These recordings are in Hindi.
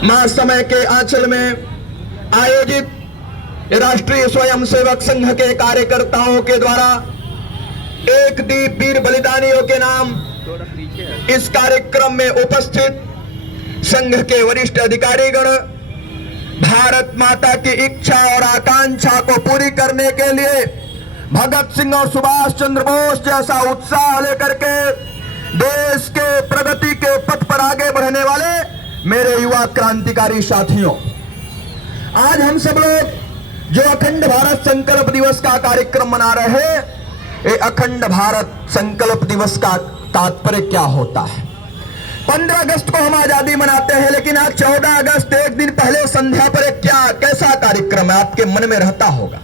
मां समय के आंचल में आयोजित राष्ट्रीय स्वयंसेवक संघ के कार्यकर्ताओं के द्वारा एक दीप वीर बलिदानियों के नाम इस कार्यक्रम में उपस्थित संघ के वरिष्ठ अधिकारीगण भारत माता की इच्छा और आकांक्षा को पूरी करने के लिए भगत सिंह और सुभाष चंद्र बोस जैसा उत्साह लेकर के देश के प्रगति के पथ पर आगे बढ़ने वाले मेरे युवा क्रांतिकारी साथियों, आज हम सब लोग जो अखंड भारत संकल्प दिवस का कार्यक्रम मना रहे हैं, ये अखंड भारत संकल्प दिवस का तात्पर्य क्या होता है। 15 अगस्त को हम आजादी मनाते हैं, लेकिन आज 14 अगस्त एक दिन पहले संध्या पर एक कैसा कार्यक्रम है आपके मन में रहता होगा।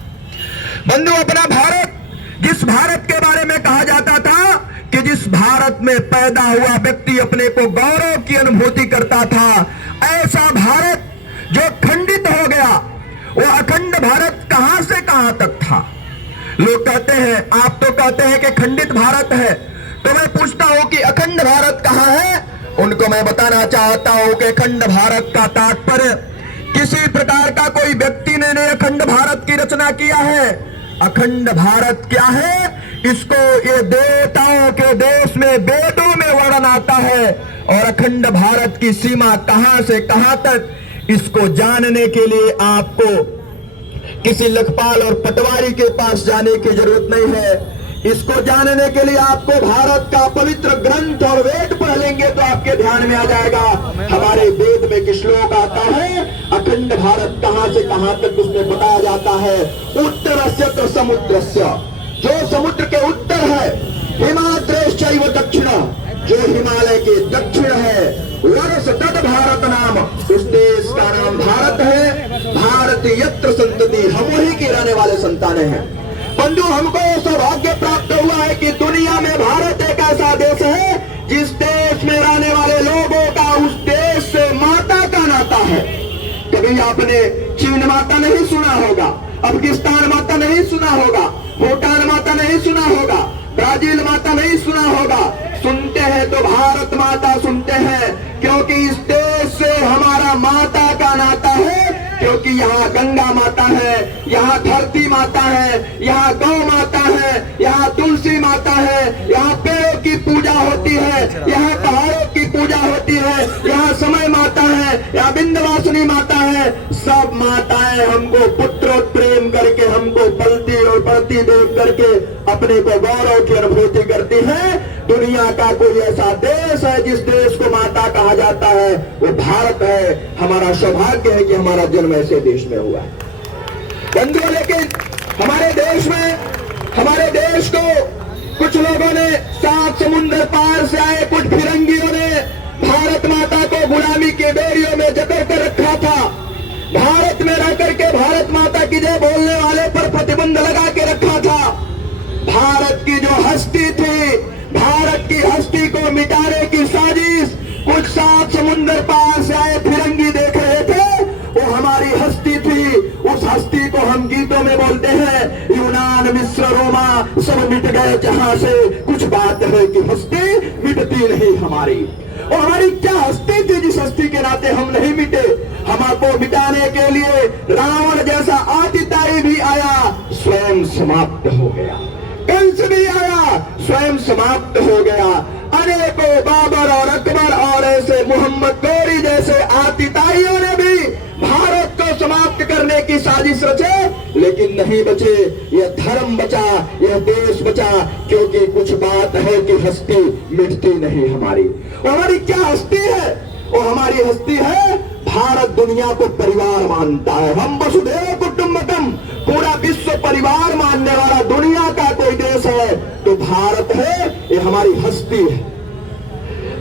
बंधु, अपना भारत, जिस भारत के बारे में कहा जाता था कि जिस भारत में पैदा हुआ व्यक्ति अपने को गौरव की अनुभूति करता था, ऐसा भारत जो खंडित हो गया, वो अखंड भारत कहां से कहां तक था। लोग कहते हैं, आप तो कहते हैं कि खंडित भारत है, तो मैं पूछता हूं कि अखंड भारत कहां है। उनको मैं बताना चाहता हूं कि अखंड भारत का तात्पर्य किसी प्रकार का कोई व्यक्ति ने नहीं अखंड भारत की रचना किया है। अखंड भारत क्या है, इसको ये देवताओं के देश में वेदों में वर्णन आता है, और अखंड भारत की सीमा कहां से कहां तक, इसको जानने के लिए आपको किसी लखपाल और पटवारी के पास जाने की जरूरत नहीं है। इसको जानने के लिए आपको भारत का पवित्र ग्रंथ और वेद पढ़ लेंगे तो आपके ध्यान में आ जाएगा। हमारे वेद में एक श्लोक आता है, अखंड भारत कहां से कहां तक उसमें बताया जाता है। उत्तरस्य च समुद्रस्य, जो समुद्र के उत्तर है, हिमाद्रेश्चैव दक्षिण, जो हिमालय के दक्षिण है, वर्ष तद भारत नाम, उस देश का नाम भारत है। भारत यत्र संतति, हम वही के रहने वाले संतानें हैं। बंधु, हमको सौभाग्य प्राप्त हुआ है कि दुनिया में भारत एक ऐसा देश है जिस देश में रहने वाले लोगों का उस देश से माता का नाता है। कभी आपने चीन माता नहीं सुना होगा, अफगानिस्तान माता नहीं सुना होगा, भूटान माता नहीं सुना होगा, ब्राजील माता नहीं सुना होगा। सुनते हैं तो भारत माता सुनते हैं, क्योंकि इस देश से हमारा माता का नाता है। क्योंकि यहाँ गंगा माता है, यहाँ धरती माता है, यहाँ गौ माता है, यहाँ तुलसी माता है, यहाँ पेड़ों की पूजा होती है, यहाँ पहाड़ों की पूजा होती है, यहाँ समय माता है, यहाँ विंध्यवासिनी माता है। सब माताएं हमको पुत्र प्रेम करके, हमको पलती और बढ़ती देख करके अपने को गौरव की अनुभूति करती है। दुनिया का कोई ऐसा देश है जिस देश को माता कहा जाता है, वो भारत है। हमारा सौभाग्य है कि हमारा जन्म ऐसे देश में हुआ है। बंधुओं, लेकिन हमारे देश में, हमारे देश को कुछ लोगों ने, 7 समुद्र पार से आए कुछ फिरंगियों ने भारत माता को गुलामी के बेड़ियों में जकड़ कर रखा था। भारत में रह करके भारत माता की जय बोलने वाले पर प्रतिबंध लगा के रखा था। भारत की जो हस्ती थी, भारत की हस्ती को मिटाने की साजिश कुछ 7 समुद्र पार से आए फिरंगी देख रहे थे, वो हमारी हस्ती थी। उस हस्ती को हम गीतों में बोलते हैं, यूनान मिस्र रोमा सब मिट गए जहां से, कुछ बात है कि हस्ती मिटती नहीं हमारी। और हमारी क्या हस्ती थी जिस हस्ती के नाते हम नहीं मिटे। हमको मिटाने के लिए रावण जैसा आतिताई भी आया, स्वयं समाप्त हो गया। कंस भी आया, स्वयं समाप्त हो गया। अनेकों बाबर और अकबर और ऐसे मोहम्मद गौरी जैसे आतिताइयों ने भी भारत को समाप्त करने की साजिश रचे, लेकिन नहीं बचे। यह धर्म बचा, यह देश बचा, क्योंकि कुछ बात है कि हस्ती मिटती नहीं हमारी। और हमारी क्या हस्ती है? वो हमारी हस्ती है, भारत दुनिया को परिवार मानता है। हम वसुधैव कुटुंबकम, पूरा विश्व परिवार मानने वाला दुनिया का कोई देश है तो भारत है। ये हमारी हस्ती है।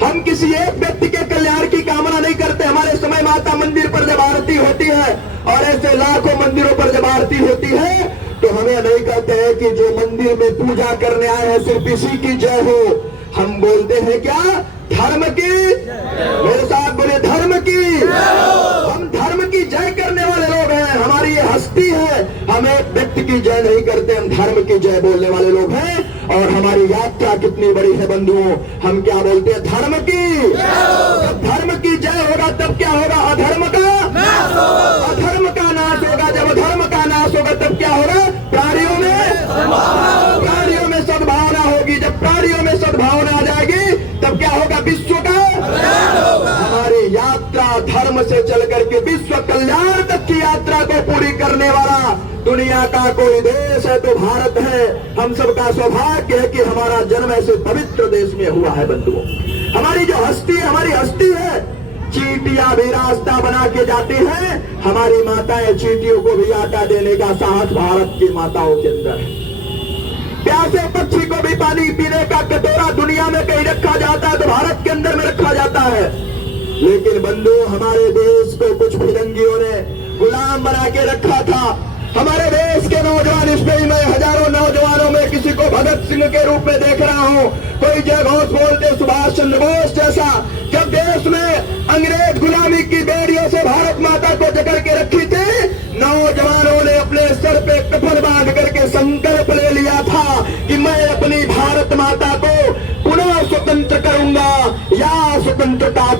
हम किसी एक व्यक्ति के कल्याण की कामना नहीं करते। हमारे समय माता मंदिर पर जब आरती होती है और ऐसे लाखों मंदिरों पर जब आरती होती है, तो हमें नहीं कहते हैं कि जो मंदिर में पूजा करने आए हैं सिर्फ इसी की जय हो। हम बोलते हैं क्या? धर्म की। मेरे साथ बोले, धर्म की। हम धर्म की जय करने वाले लोग हैं। हमारी ये हस्ती है। हम एक व्यक्ति की जय नहीं करते, हम धर्म की जय बोलने वाले लोग हैं। और हमारी यात्रा कितनी बड़ी है बंधुओं, हम क्या बोलते हैं? धर्म की। जब धर्म की जय होगा तब क्या होगा? अधर्म धर्म से चल करके विश्व कल्याण तक की यात्रा को पूरी करने वाला दुनिया का कोई देश है तो भारत है। हम सबका सौभाग्य है कि हमारा जन्म ऐसे पवित्र देश में हुआ है। बंधुओं, हमारी जो हस्ती है, हमारी हस्ती है, चींटियां भी रास्ता बना के जाती हैं। हमारी माताएं चींटियों को भी आटा देने का साहस भारत की माताओं के अंदर है। प्यासे पक्षी को भी पानी पीने का कटोरा दुनिया में कहीं रखा जाता है तो भारत के अंदर में रखा जाता है। लेकिन बंधु, हमारे देश को कुछ फिरंगियों ने गुलाम बना के रखा था। हमारे देश के नौजवान, इसमें मैं हजारों नौजवानों में किसी को भगत सिंह के रूप में देख रहा हूं, कोई जय घोष बोलते सुभाष चंद्र बोस जैसा। जब देश में अंग्रेज गुलामी की बेड़ियों से भारत माता को जकड़ के रखी थी, नौजवानों ने अपने सर पे कफन बांध करके संकल्प ले लिया था कि मैं अपनी भारत माता को पुनः स्वतंत्र करूंगा या स्वतंत्रता